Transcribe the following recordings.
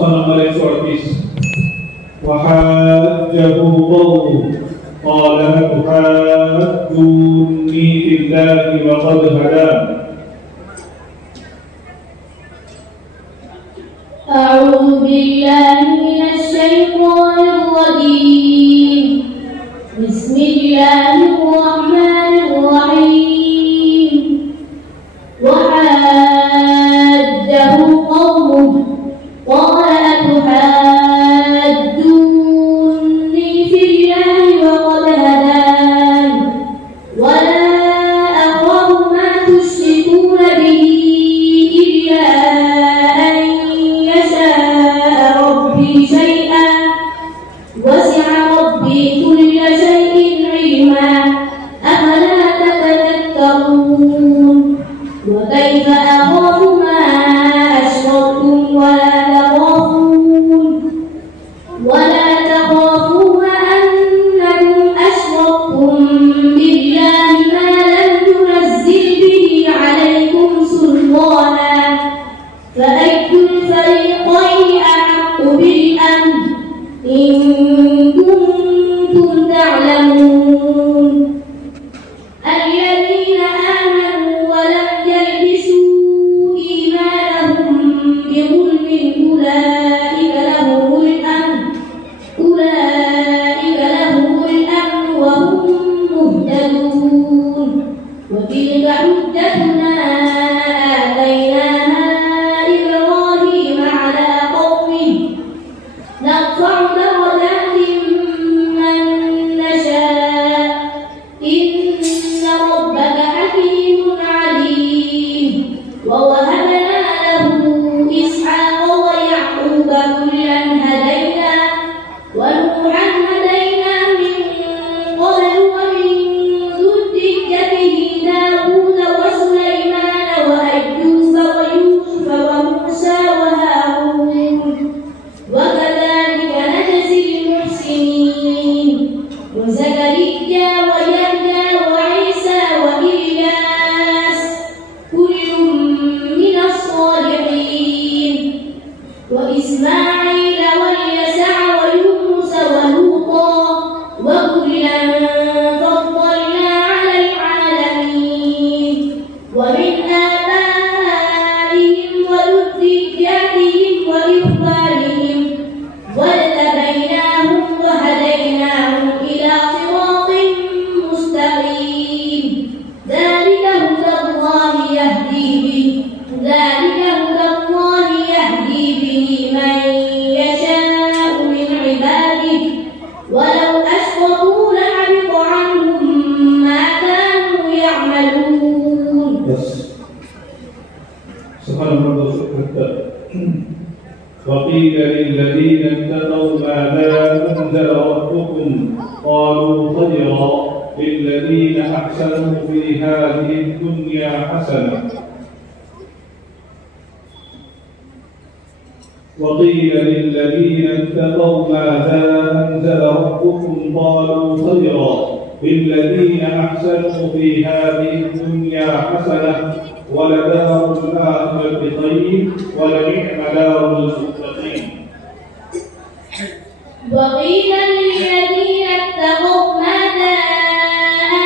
nomor yang 40. وحاجه قومه قال أتحاجوني في الله وقد هدان. أعوذ بالله من الشيطان الرجيم. بسم الله الرحمن الرحيم. وحاجه قومه قال أتحاجوني في الله وقد هدان ولا أخاف ما تشركون به إلا أن يشاء ربي شيئا وسع ربي كل شيء علما أفلا تتذكرون. وكيف أخاف ما أشركتم ولا تخافون أنكم أشركتم بالله ما لم ينزل به عليكم سلطانا فأي الفريقين أحق بالأمن إن كنتم تعلمون. الذين آمنوا ولم يلبسوا إيمانهم بظلم أولئك لهم الأمن وهم مهتدون. وتلك حجتنا آتيناها إبراهيم على قومه نرفع درجات من نشاء إن ربك حكيم عليم. ووهبنا له إسحاق ويعقوب كلا هدينا ونوحا هدينا من قبل ومن ذريته داود وسليمان وأيوب ويوسف وموسى وهارون وكذلك نجزي المحسنين. وزكريا ويحيى وعيسى وإلياس كل من الصالحين وإسماعيل واليسع ويونس ولوطا وكلا فضلنا على العالمين. ومن آبائهم وذرياتهم وإخوانهم واجتبيناهم وهديناهم إلى صراط مستقيم. ذلك هدى الله يهدي به من يشاء من عباده ولو أشركوا لحبط عنهم ما كانوا يعملون. وقيل للذين اتقوا ماذا أنزل ربكم قالوا خيرا للذين أحسنوا في هذه الدنيا حسنة. وقيل للذين اتقوا ماذا أنزل ربكم قالوا خيرا للذين أحسنوا في هذه الدنيا حسنة ولدار الآخرة خير ولنعم دار المتقين. وقيل للذين اتقوا ماذا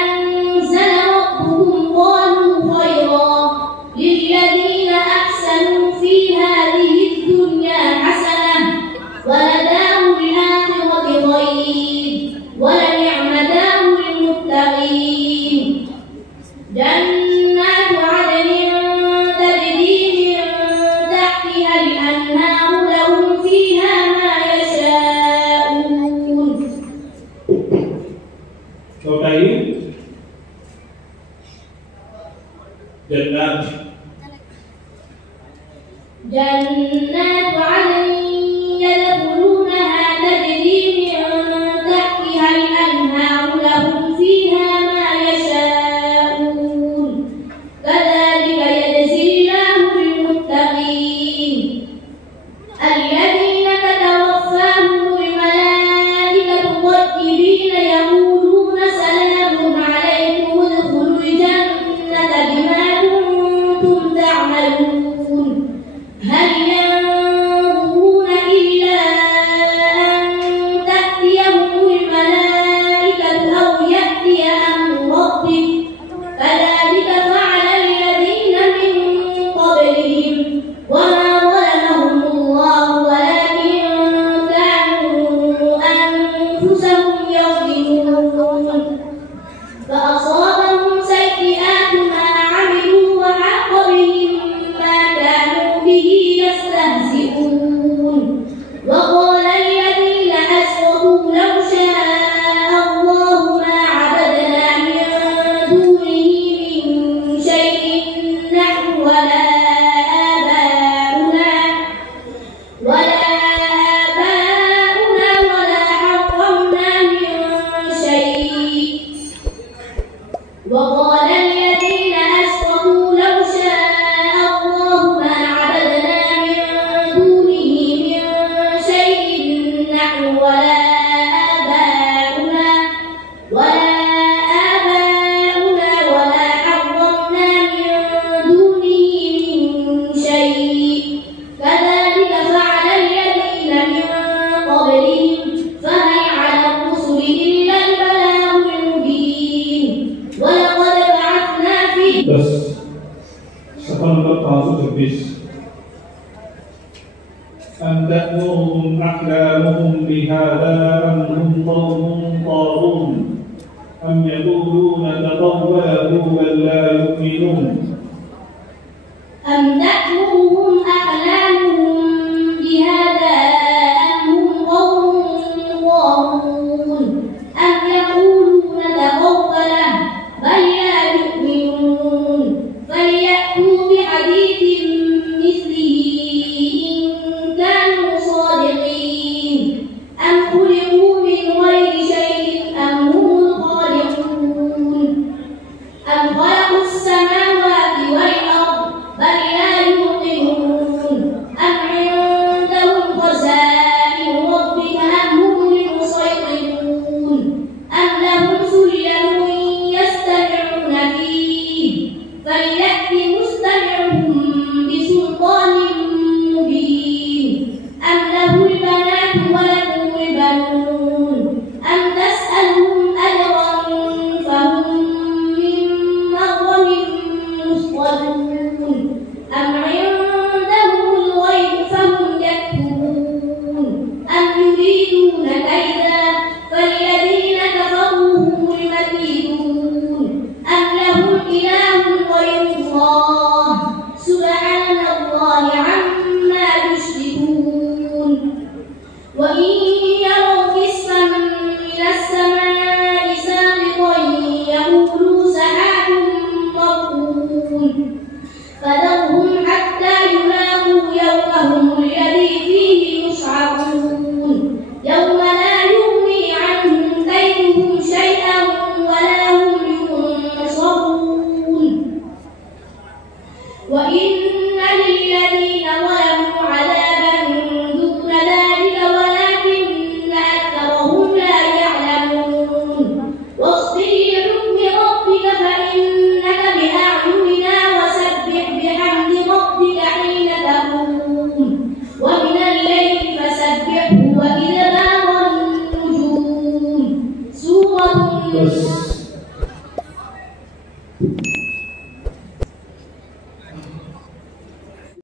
أنزل ربكم قالوا خيرا للذين أحسنوا في هذه الدنيا حسنة ولدار الآخرة خير ولنعم دار المتقين. جنات عدن تجري من تحتها الأنهار لهم فيها ما يشاءون. جنات عدن يدخلونها تجري من تحتها الأنهار لهم فيها ما يشاءون. كذلك يجزي الله المتقين. الذين تتوفاهم الملائكة طيبين يقولون سلام عليكم ادخلوا الجنة بما كنتم تعملون. هل ينظرون وقال الذين أشركوا لو شاء الله ما عبدنا من دونه من شيء نحن ولا آباؤنا ولا حرمنا من دونه من شيء كذلك فعل الذين من قبلهم فهل على الرسل إلا البلاغ المبين ولقد بعثنا في بس sependapat 117 أم تأمرهم أحلامهم بهذا أم هم قوم طاغون أم يقولون تقوله بل لا يؤمنون أم تأمرهم أحلامهم بهذا أم هم قوم طاغون أم يقولون تقوله بل لا يؤمنون فليأتوا بحديث مثله إن كانوا صادقين أم خلقوا من غير شيء أم هم الخالقون أم خلقوا السماوات والأرض بل لا يوقنون أم عندهم خزائن ربك أم هم المسيطرون أم لهم سلم يستمعون فيه فليأت مستمعهم بسلطان مبين أم له البنات ولكم البنون أم تسألهم أجرا فهم من مغرم مثقلون أم عندهم الغيب فهم يكتبون أم يريدون كيدا فالذين كفروا هم المكيدون أم لهم إله غير الله سبحان الله عما يشركون وإن يروا كسفا من السماء ساقطا يقولوا سحاب مركون فذرهم حتى يلاقوا يومهم الذي فيه يصعقون يوم لا يغني عنهم كيدهم شيئا ولا هم ينصرون وإن للذين ظلموا عذابا دون ذلك ولكن أكثرهم لا يعلمون واصبر لحكم ربك فإنك بأعيننا وسبح بحمد ربك حين تقوم ومن الليل فسبحه وإدبار النجوم سورة